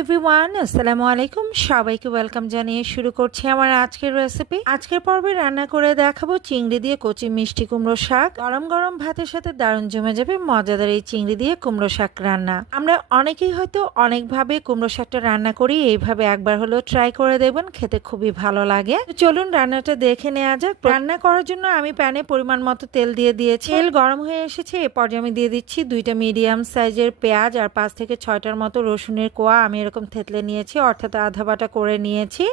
Everyone আসসালামু আলাইকুম। সবাইকে ওয়েলকাম জানিয়ে শুরু করছি আমার আজকের রেসিপি আজকের পর্বে রান্না করে দেখাবো চিংড়ি দিয়ে কচি মিষ্টি কুমড়ো শাক। গরম গরম ভাতের সাথে দারুণ জমে যাবে মজাদার এই চিংড়ি দিয়ে কুমড়ো শাক রান্না। আমরা অনেকেই হয়তো অনেকভাবে কুমড়ো শাকটা রান্না করি, এইভাবে একবার হলেও ট্রাই করে দেবেন খেতে খুবই ভালো লাগে। চলুন রান্নাটা দেখে নেওয়া যাক। রান্না করার জন্য আমি প্যানে পরিমাণ মতো তেল দিয়ে দিয়েছি। তেল গরম হয়ে এসেছে, এ পর্যায়ে আমি দিয়ে দিচ্ছি দুইটা মিডিয়াম সাইজের পেঁয়াজ আর পাঁচ থেকে ছয়টার মতো রসুনের কোয়া। আমি এরকম থেতলে নিয়েছি, অর্থাৎ আধা বাটা করে নিয়েছি।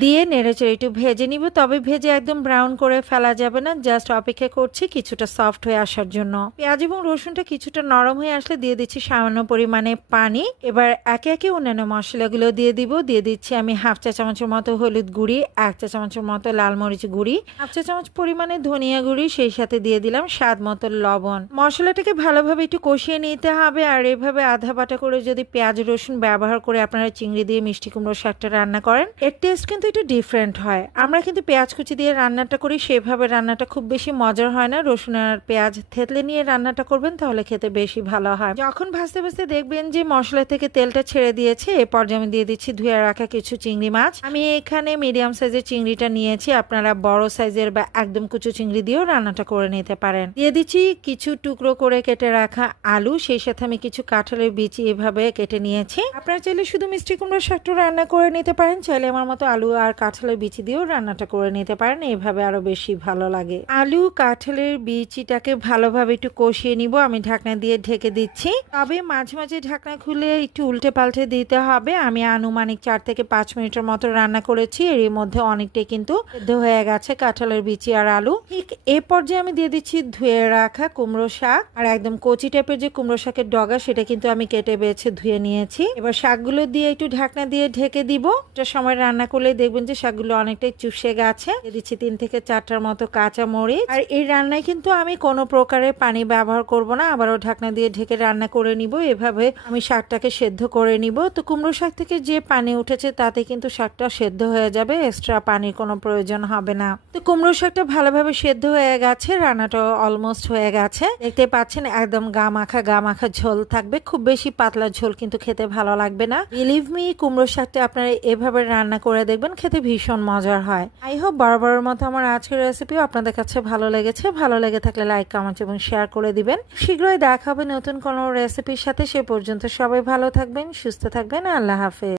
দিয়ে নেড়েচেড়ে একটু ভেজে নিব, তবে ভেজে একদম ব্রাউন করে ফেলা যাবে না, জাস্ট অপেক্ষা করছি কিছুটা সফট হয়ে আসার জন্য। পেঁয়াজ এবং রসুনটা কিছুটা নরম হয়ে আসলে দিয়ে দিচ্ছি সামান্য পরিমাণে পানি। এবার একে একে অন্যান্য মশলাগুলো দিয়ে দিব, দিয়ে দিচ্ছি আমি হাফ চা চামচের মতো হলুদ গুঁড়ি, এক চা চামচের মতো লাল মরিচ গুঁড়ি, হাফ চা চামচ পরিমাণে ধনিয়া গুঁড়ি, সেই সাথে দিয়ে দিলাম স্বাদ মতো লবণ। মশলাটাকে ভালোভাবে একটু কষিয়ে নিতে হবে, আর এভাবে আধা বাটা করে যদি পেঁয়াজ রসুন ব্যবহার করে আপনারা চিংড়ি দিয়ে মিষ্টি কুমড়ো শাকটা রান্না করেন, এর টেস্ট কিন্তু একটু ডিফারেন্ট হয়। আমরা কিন্তু পেঁয়াজ কুচি দিয়ে রান্নাটা করি, সেভাবে রান্নাটা খুব বেশি মজার হয় না। রসুন আর পেঁয়াজ থেতলে নিয়ে রান্নাটা করবেন, তাহলে খেতে বেশি ভালো হয়। যখন ভাজতে ভাজতে দেখবেন যে মশলা থেকে তেলটা ছেড়ে দিয়েছে, এ পর্যায়ে আমি দিয়ে দিচ্ছি ধুয়ে রাখা কিছু চিংড়ি মাছ। আমি এখানে মিডিয়াম সাইজের চিংড়িটা নিয়েছি, আপনারা বড় সাইজের বা একদম কুচু চিংড়ি দিয়েও রান্নাটা করে নিতে পারেন। দিয়ে দিচ্ছি কিছু টুকরো করে কেটে রাখা আলু, সেই সাথে আমি কিছু কাঁঠালের বিচি এভাবে কেটে নিয়েছি। আপনারা চাইলে শুধু মিষ্টি কুমড়ো শাকটা রান্না করে নিতে পারেন, চাইলে আমার মতো আলু আর কাঁঠালের বিচি দিয়েও রান্নাটা করে নিতে পারেন, এভাবে আরও বেশি ভালো লাগে। আলু, কাঁঠালের বিচিটাকে ভালোভাবে একটু কষিয়ে নিব, আমি ঢাকনা দিয়ে ঢেকে দিচ্ছি। তবে মাঝে মাঝে ঢাকনা খুলে একটু উল্টে পাল্টে দিতে হবে। আমি আনুমানিক চার থেকে পাঁচ মিনিটের মতো রান্না করেছি এর মধ্যে অনেকটাই কিন্তু হয়ে গেছে কাঁঠালের বিচি আর আলু। ঠিক এ পর্যায়ে আমি দিয়ে দিচ্ছি ধুয়ে রাখা কুমড়ো শাক। আর একদম কচি টাইপের যে কুমড়ো শাকের ডগা, সেটা কিন্তু আমি কেটে বেছে ধুয়ে নিয়েছি। এবার শাকগুলো দিয়ে একটু ঢাকনা দিয়ে ঢেকে দিব। একটা সময় রান্না করলে দেখবেন যে শাকগুলো অনেকটাই চুষে গেছে। দিচ্ছি তিন থেকে চারটার মতো কাঁচা মরিচ। আর এই রান্নায় কিন্তু আমি কোনো প্রকারের পানি ব্যবহার করব না। আবারও ঢাকনা দিয়ে ঢেকে রান্না করে নিব। এভাবে আমি শাকটাকে সেদ্ধ করে নিব। তো কুমড়ো শাক থেকে যে পানি উঠেছে, তাতে কিন্তু শাকটা সেদ্ধ হয়ে যাবে। এক্সট্রা পানির কোনো প্রয়োজন হবে না। তো কুমড়ো শাকটা ভালোভাবে সেদ্ধ হয়ে গেছে। রান্নাটা অলমোস্ট হয়ে গেছে। দেখতে পাচ্ছেন একদম গা মাখা গা মাখা ঝোল থাকবে। খুব বেশি পাতলা ঝোল কিন্তু খেতে ভালো লাগবে না। বিলিভ মি কুমড়ো শাকটা আপনারা এভাবে রান্না করে দেখবেন, খেতে ভীষণ মজার হয়। আই হোপ বরাবরের মতো আমার আজকের রেসিপিও আপনাদের কাছে ভালো লেগেছে। ভালো লেগে থাকলে লাইক কমেন্ট এবং শেয়ার করে দিবেন। শীঘ্রই দেখা হবে নতুন কোনো রেসিপির সাথে। সে পর্যন্ত সবাই ভালো থাকবেন, সুস্থ থাকবেন। আল্লাহ হাফেজ।